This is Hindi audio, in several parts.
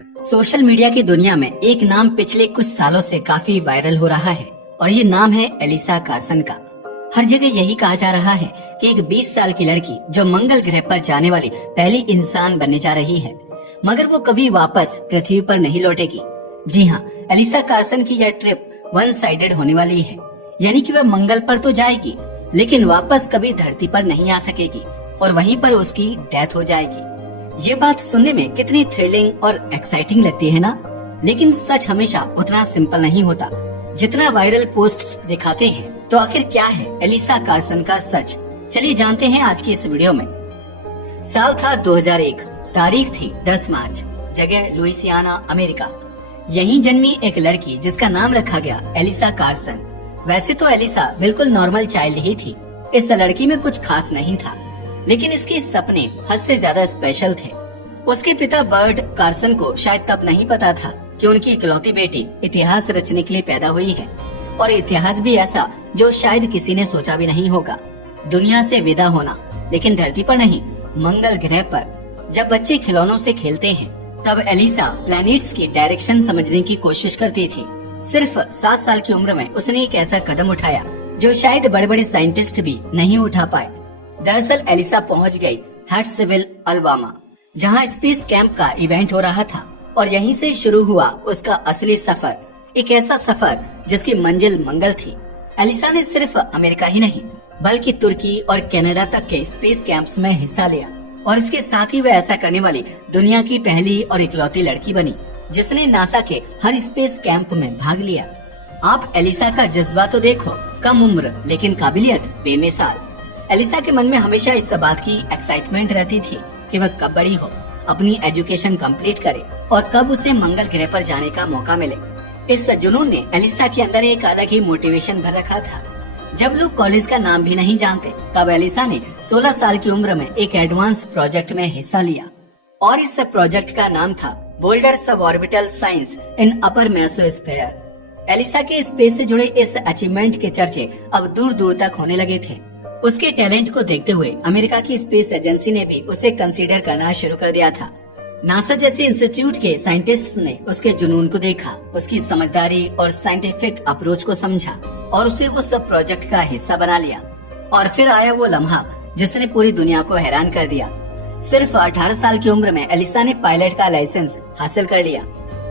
सोशल मीडिया की दुनिया में एक नाम पिछले कुछ सालों से काफी वायरल हो रहा है और ये नाम है एलिसा कार्सन का। हर जगह यही कहा जा रहा है कि एक 20 साल की लड़की जो मंगल ग्रह पर जाने वाली पहली इंसान बनने जा रही है, मगर वो कभी वापस पृथ्वी पर नहीं लौटेगी। जी हाँ, एलिसा कार्सन की यह ट्रिप वन साइडेड होने वाली है, यानी कि वह मंगल पर तो जाएगी लेकिन वापस कभी धरती पर नहीं आ सकेगी और वहीं पर उसकी डेथ हो जाएगी। ये बात सुनने में कितनी थ्रिलिंग और एक्साइटिंग लगती है ना, लेकिन सच हमेशा उतना सिंपल नहीं होता जितना वायरल पोस्ट्स दिखाते हैं। तो आखिर क्या है एलिसा कार्सन का सच, चलिए जानते हैं आज की इस वीडियो में। साल था 2001, तारीख थी 10 मार्च, जगह लुइसियाना, अमेरिका। यहीं जन्मी एक लड़की जिसका नाम रखा गया एलिसा कार्सन। वैसे तो एलिसा बिल्कुल नॉर्मल चाइल्ड ही थी, इस लड़की में कुछ खास नहीं था, लेकिन इसके सपने हद से ज्यादा स्पेशल थे। उसके पिता बर्ट कार्सन को शायद तब नहीं पता था कि उनकी इकलौती बेटी इतिहास रचने के लिए पैदा हुई है, और इतिहास भी ऐसा जो शायद किसी ने सोचा भी नहीं होगा। दुनिया से विदा होना, लेकिन धरती पर नहीं, मंगल ग्रह पर। जब बच्चे खिलौनों से खेलते हैं तब एलिसा प्लैनेट्स की डायरेक्शन समझने की कोशिश करती थी। सिर्फ 7 साल की उम्र में उसने एक ऐसा कदम उठाया जो शायद बड़े बड़े साइंटिस्ट भी नहीं उठा पाए। दरअसल एलिसा पहुंच गई हट्सविल, अलाबामा, जहां स्पेस कैंप का इवेंट हो रहा था, और यहीं से शुरू हुआ उसका असली सफर। एक ऐसा सफर जिसकी मंजिल मंगल थी। एलिसा ने सिर्फ अमेरिका ही नहीं बल्कि तुर्की और कनाडा तक के स्पेस कैंप्स में हिस्सा लिया, और इसके साथ ही वह ऐसा करने वाली दुनिया की पहली और इकलौती लड़की बनी जिसने नासा के हर स्पेस कैंप में भाग लिया। आप एलिसा का जज्बा तो देखो, कम उम्र लेकिन काबिलियत बेमिसाल। एलिसा के मन में हमेशा इस बात की एक्साइटमेंट रहती थी कि वह कब बड़ी हो, अपनी एजुकेशन कंप्लीट करे और कब उसे मंगल ग्रह पर जाने का मौका मिले। इस जुनून ने एलिसा के अंदर एक अलग ही मोटिवेशन भर रखा था। जब लोग कॉलेज का नाम भी नहीं जानते, तब एलिसा ने 16 साल की उम्र में एक एडवांस प्रोजेक्ट में हिस्सा लिया, और इस प्रोजेक्ट का नाम था बोल्डर सबऑर्बिटल साइंस इन अपर मेसोस्फीयर। एलिसा के स्पेस से जुड़े इस अचीवमेंट के चर्चे अब दूर दूर तक होने लगे थे। उसके टैलेंट को देखते हुए अमेरिका की स्पेस एजेंसी ने भी उसे कंसीडर करना शुरू कर दिया था। नासा जैसे इंस्टीट्यूट के साइंटिस्ट्स ने उसके जुनून को देखा, उसकी समझदारी और साइंटिफिक अप्रोच को समझा और उसे उस प्रोजेक्ट का हिस्सा बना लिया। और फिर आया वो लम्हा जिसने पूरी दुनिया को हैरान कर दिया। सिर्फ 18 साल की उम्र में एलिसा ने पायलट का लाइसेंस हासिल कर लिया।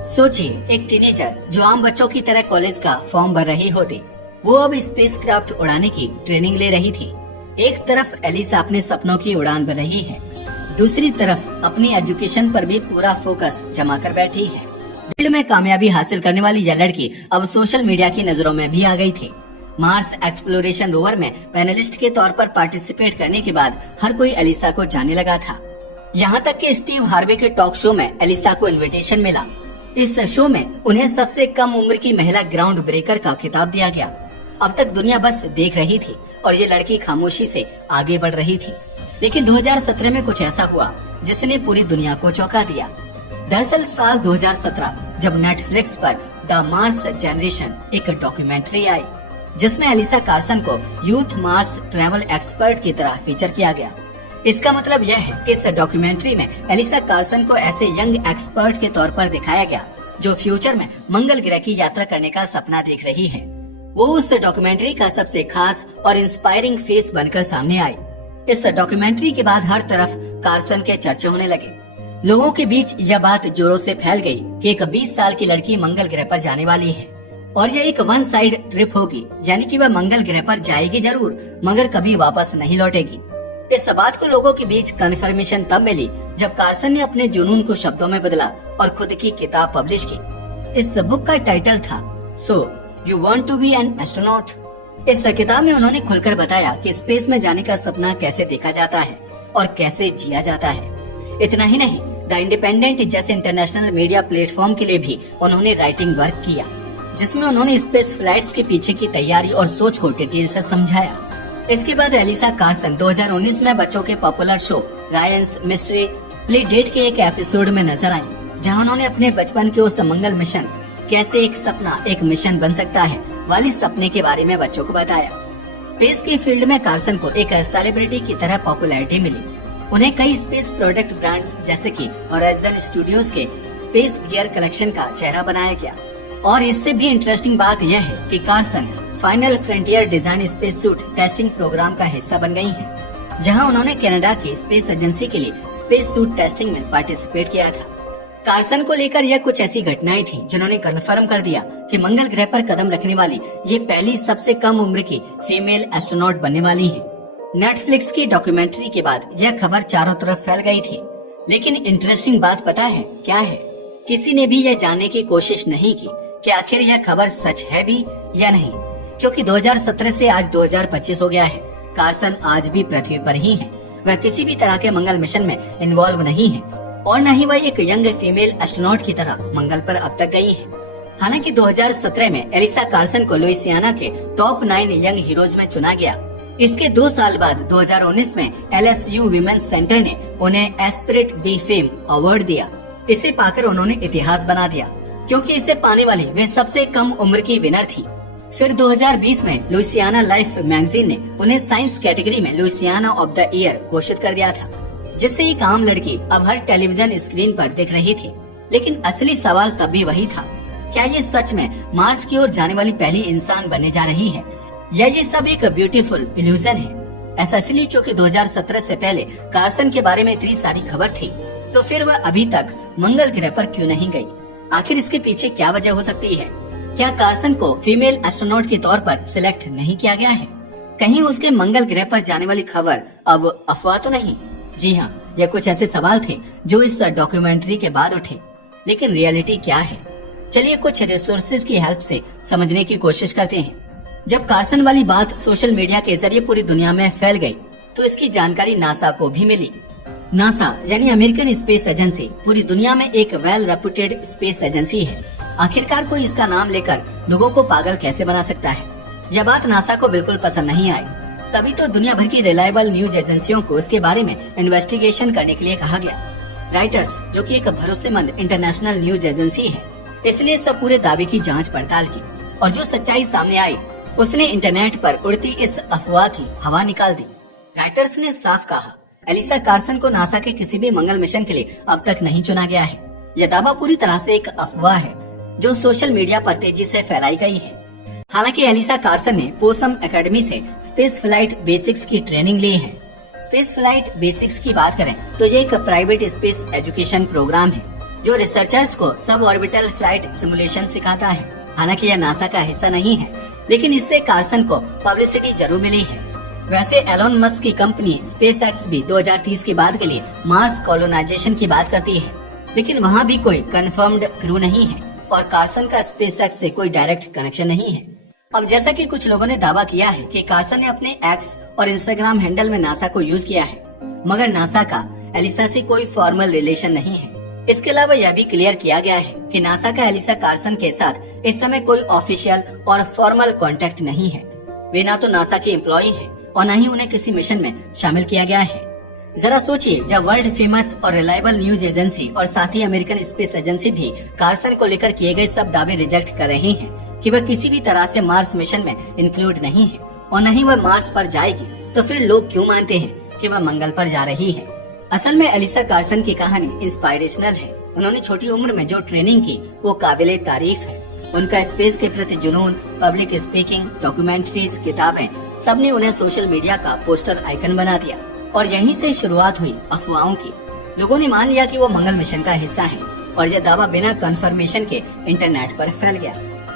सोचिए, एक टीनेजर जो आम बच्चों की तरह कॉलेज का फॉर्म भर रही होती, वो अब स्पेसक्राफ्ट उड़ाने की ट्रेनिंग ले रही थी। एक तरफ एलिसा अपने सपनों की उड़ान भर रही है, दूसरी तरफ अपनी एजुकेशन पर भी पूरा फोकस जमा कर बैठी है। फील्ड में कामयाबी हासिल करने वाली यह लड़की अब सोशल मीडिया की नजरों में भी आ गई थी। मार्स एक्सप्लोरेशन रोवर में पैनलिस्ट के तौर पर पार्टिसिपेट करने के बाद हर कोई एलिसा को जानने लगा था। यहाँ तक कि स्टीव हार्वे के टॉक शो में एलिसा को इनविटेशन मिला। इस शो में उन्हें सबसे कम उम्र की महिला ग्राउंड ब्रेकर का खिताब दिया गया। अब तक दुनिया बस देख रही थी और ये लड़की खामोशी से आगे बढ़ रही थी। लेकिन 2017 में कुछ ऐसा हुआ जिसने पूरी दुनिया को चौंका दिया। दरअसल साल 2017 जब नेटफ्लिक्स पर द मार्स जनरेशन एक डॉक्यूमेंट्री आई, जिसमें एलिसा कार्सन को यूथ मार्स ट्रैवल एक्सपर्ट की तरह फीचर किया गया। इसका मतलब यह है कि इस डॉक्यूमेंट्री में एलिसा कार्सन को ऐसे यंग एक्सपर्ट के तौर पर दिखाया गया जो फ्यूचर में मंगल ग्रह की यात्रा करने का सपना देख रही है। वो उस डॉक्यूमेंट्री का सबसे खास और इंस्पायरिंग फेस बनकर सामने आई। इस डॉक्यूमेंट्री के बाद हर तरफ कार्सन के चर्चे होने लगे। लोगों के बीच यह बात जोरों से फैल गई कि एक 20 साल की लड़की मंगल ग्रह पर जाने वाली है, और यह एक वन साइड ट्रिप होगी, यानी कि वह मंगल ग्रह पर जाएगी जरूर मगर कभी वापस नहीं लौटेगी। इस बात को लोगों के बीच कंफर्मेशन तब मिली जब कार्सन ने अपने जुनून को शब्दों में बदला और खुद की किताब पब्लिश की। इस बुक का टाइटल था so you want to be an astronaut. इस किताब में उन्होंने खुलकर बताया कि स्पेस में जाने का सपना कैसे देखा जाता है और कैसे जिया जाता है। इतना ही नहीं, द इंडिपेंडेंट जैसे इंटरनेशनल मीडिया प्लेटफॉर्म के लिए भी उन्होंने राइटिंग वर्क किया, जिसमें उन्होंने स्पेस फ्लाइट्स के पीछे की तैयारी और सोच को डिटेल से समझाया। इसके बाद एलिसा कार्सन 2019 में बच्चों के popular show Ryan's mystery playdate के एक एपिसोड में नजर आई, जहां उन्होंने अपने बचपन के उस मंगल मिशन कैसे एक सपना एक मिशन बन सकता है वाली सपने के बारे में बच्चों को बताया। स्पेस की फील्ड में कार्सन को एक सेलिब्रिटी की तरह पॉपुलैरिटी मिली। उन्हें कई स्पेस प्रोडक्ट ब्रांड्स जैसे कि होराइजन स्टूडियोज के स्पेस गियर कलेक्शन का चेहरा बनाया गया। और इससे भी इंटरेस्टिंग बात यह है कि Carson final frontier design space suit testing program का हिस्सा बन गई हैं, जहां उन्होंने कनाडा की स्पेस एजेंसी के लिए स्पेस सूट टेस्टिंग में पार्टिसिपेट किया था। कार्सन को लेकर यह कुछ ऐसी घटनाएं थी जिन्होंने कन्फर्म कर दिया कि मंगल ग्रह पर कदम रखने वाली ये पहली सबसे कम उम्र की फीमेल एस्ट्रोनॉट बनने वाली है। नेटफ्लिक्स की डॉक्यूमेंट्री के बाद यह खबर चारों तरफ फैल गई थी। लेकिन इंटरेस्टिंग बात पता है क्या है? किसी ने भी यह जानने की कोशिश नहीं की कि आखिर यह खबर सच है भी या नहीं, क्योंकि 2017 से आज 2025 हो गया है। कार्सन आज भी पृथ्वी पर ही है। वह किसी भी तरह के मंगल मिशन में इन्वॉल्व नहीं है और न ही वह एक यंग फीमेल एस्ट्रोनॉट की तरह मंगल पर अब तक गई है। हालांकि 2017 में एलिसा कार्सन को लुइसियाना के टॉप 9 यंग हीरोज में चुना गया। इसके 2 साल बाद 2019 में LSU विमेन्स सेंटर ने उन्हें एस्पिरिट डी फेम अवार्ड दिया। इसे पाकर उन्होंने इतिहास बना दिया, क्योंकि इसे पाने वाली वे सबसे कम उम्र की विनर थी। फिर 2020 में लुइसियाना लाइफ मैगजीन ने उन्हें साइंस कैटेगरी में लुइसियाना ऑफ द ईयर घोषित कर दिया था, जिससे एक आम लड़की अब हर टेलीविजन स्क्रीन पर दिख रही थी। लेकिन असली सवाल तब भी वही था, क्या ये सच में मार्स की ओर जाने वाली पहली इंसान बनने जा रही है, या ये सब एक ब्यूटीफुल इल्यूजन है? ऐसा इसलिए क्योंकि 2017 से पहले कार्सन के बारे में इतनी सारी खबर थी, तो फिर वह अभी तक मंगल ग्रह पर क्यों नहीं गई? आखिर इसके पीछे क्या वजह हो सकती है? क्या कार्सन को फीमेल एस्ट्रोनॉट के तौर पर सिलेक्ट नहीं किया गया है? कहीं उसके मंगल ग्रह पर जाने वाली खबर अब अफवाह तो नहीं? जी हाँ, ये कुछ ऐसे सवाल थे जो इस डॉक्यूमेंट्री के बाद उठे। लेकिन रियलिटी क्या है? चलिए कुछ रिसोर्सेज की हेल्प से समझने की कोशिश करते हैं। जब कार्सन वाली बात सोशल मीडिया के जरिए पूरी दुनिया में फैल गई, तो इसकी जानकारी नासा को भी मिली। नासा यानी अमेरिकन स्पेस एजेंसी पूरी दुनिया में एक वेल रेपुटेड स्पेस एजेंसी है। आखिरकार कोई इसका नाम लेकर लोगों को पागल कैसे बना सकता है? यह बात नासा को बिल्कुल पसंद नहीं आई। तभी तो दुनिया भर की रिलायबल न्यूज एजेंसियों को इसके बारे में इन्वेस्टिगेशन करने के लिए कहा गया। राइटर्स, जो कि एक भरोसेमंद इंटरनेशनल न्यूज एजेंसी है, इसने सब पूरे दावे की जांच पड़ताल की और जो सच्चाई सामने आई उसने इंटरनेट पर उड़ती इस अफवाह की हवा निकाल दी। राइटर्स ने साफ कहा, एलिसा कार्सन को नासा के किसी भी मंगल मिशन के लिए अब तक नहीं चुना गया है। यह दावा पूरी तरह से एक अफवाह है जो सोशल मीडिया पर तेजी से फैलाई गई है। हालांकि एलिसा कार्सन ने पोसम एकेडमी से स्पेस फ्लाइट बेसिक्स की ट्रेनिंग ली है। स्पेस फ्लाइट बेसिक्स की बात करें तो ये एक प्राइवेट स्पेस एजुकेशन प्रोग्राम है जो रिसर्चर्स को सब ऑर्बिटल फ्लाइट सिमुलेशन सिखाता है। हालांकि यह नासा का हिस्सा नहीं है, लेकिन इससे कार्सन को पब्लिसिटी जरूर मिली है। वैसे एलोन मस्क की कंपनी स्पेसएक्स भी 2030 के बाद के लिए मार्स कॉलोनाइजेशन की बात करती है, लेकिन वहाँ भी कोई कंफर्म्ड क्रू नहीं है और कार्सन का स्पेसएक्स से कोई डायरेक्ट कनेक्शन नहीं है। अब जैसा कि कुछ लोगों ने दावा किया है कि कार्सन ने अपने एक्स और इंस्टाग्राम हैंडल में नासा को यूज किया है, मगर नासा का एलिसा से कोई फॉर्मल रिलेशन नहीं है। इसके अलावा यह भी क्लियर किया गया है कि नासा का एलिसा कार्सन के साथ इस समय कोई ऑफिशियल और फॉर्मल कांटेक्ट नहीं है। वे ना तो नासा के एम्प्लॉय हैं और न ही उन्हें किसी मिशन में शामिल किया गया है। जरा सोचिए, जब वर्ल्ड फेमस और रिलायबल न्यूज एजेंसी और साथ ही अमेरिकन स्पेस एजेंसी भी कार्सन को लेकर किए गए सब दावे रिजेक्ट कर रही हैं कि वह किसी भी तरह से मार्स मिशन में इंक्लूड नहीं है और न ही वह मार्स पर जाएगी, तो फिर लोग क्यों मानते हैं कि वह मंगल पर जा रही है? असल में एलिसा कार्सन की कहानी इंस्पायरेशनल है। उन्होंने छोटी उम्र में जो ट्रेनिंग की वो काबिले तारीफ है। उनका स्पेस के प्रति जुनून, पब्लिक स्पीकिंग, डॉक्यूमेंट्रीज, किताबें, सबने उन्हें सोशल मीडिया का पोस्टर आइकन बना दिया और यहीं से शुरुआत हुई अफवाहों की। लोगों ने मान लिया कि वो मंगल मिशन का हिस्सा है और यह दावा बिना कंफर्मेशन के इंटरनेट पर फैल गया।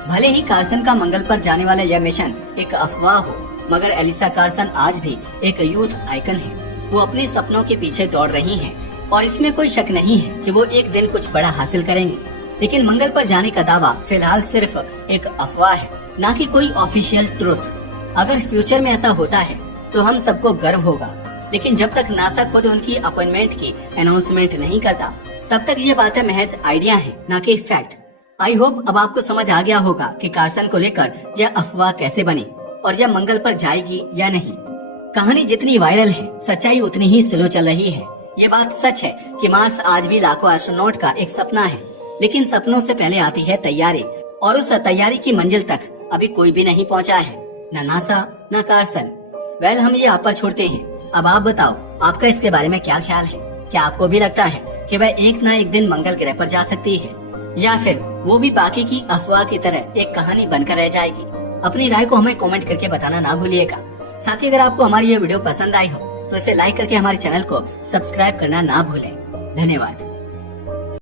भले ही कार्सन का मंगल पर जाने वाला यह मिशन एक अफवाह हो, मगर एलिसा कार्सन आज भी एक यूथ आइकन है। वो अपने सपनों के पीछे दौड़ रही हैं और इसमें कोई शक नहीं है कि वो एक दिन कुछ बड़ा हासिल करेंगे। लेकिन मंगल पर जाने का दावा फिलहाल सिर्फ एक अफवाह है, न कि कोई ऑफिशियल ट्रुथ। अगर फ्यूचर में ऐसा होता है तो हम सबको गर्व होगा, लेकिन जब तक नासा खुद उनकी अपॉइंटमेंट की अनाउंसमेंट नहीं करता, तब तक ये बातें महज आइडिया है, न कि फैक्ट। आई होप अब आपको समझ आ गया होगा कि कार्सन को लेकर यह अफवाह कैसे बनी और यह मंगल पर जाएगी या नहीं। कहानी जितनी वायरल है, सच्चाई उतनी ही स्लो चल रही है। ये बात सच है कि मार्स आज भी लाखों एस्ट्रोनॉट का एक सपना है, लेकिन सपनों से पहले आती है तैयारी, और उस तैयारी की मंजिल तक अभी कोई भी नहीं पहुंचा है, न नासा न कार्सन। वेल, हम ये आप पर छोड़ते हैं। अब आप बताओ, आपका इसके बारे में क्या ख्याल है? क्या आपको भी लगता है कि वह एक न एक दिन मंगल ग्रह पर जा सकती है, या फिर वो भी बाकी की अफवाह की तरह एक कहानी बनकर रह जाएगी? अपनी राय को हमें कमेंट करके बताना ना भूलिएगा। साथ ही अगर आपको हमारी ये वीडियो पसंद आई हो तो इसे लाइक करके हमारे चैनल को सब्सक्राइब करना ना भूलें। धन्यवाद।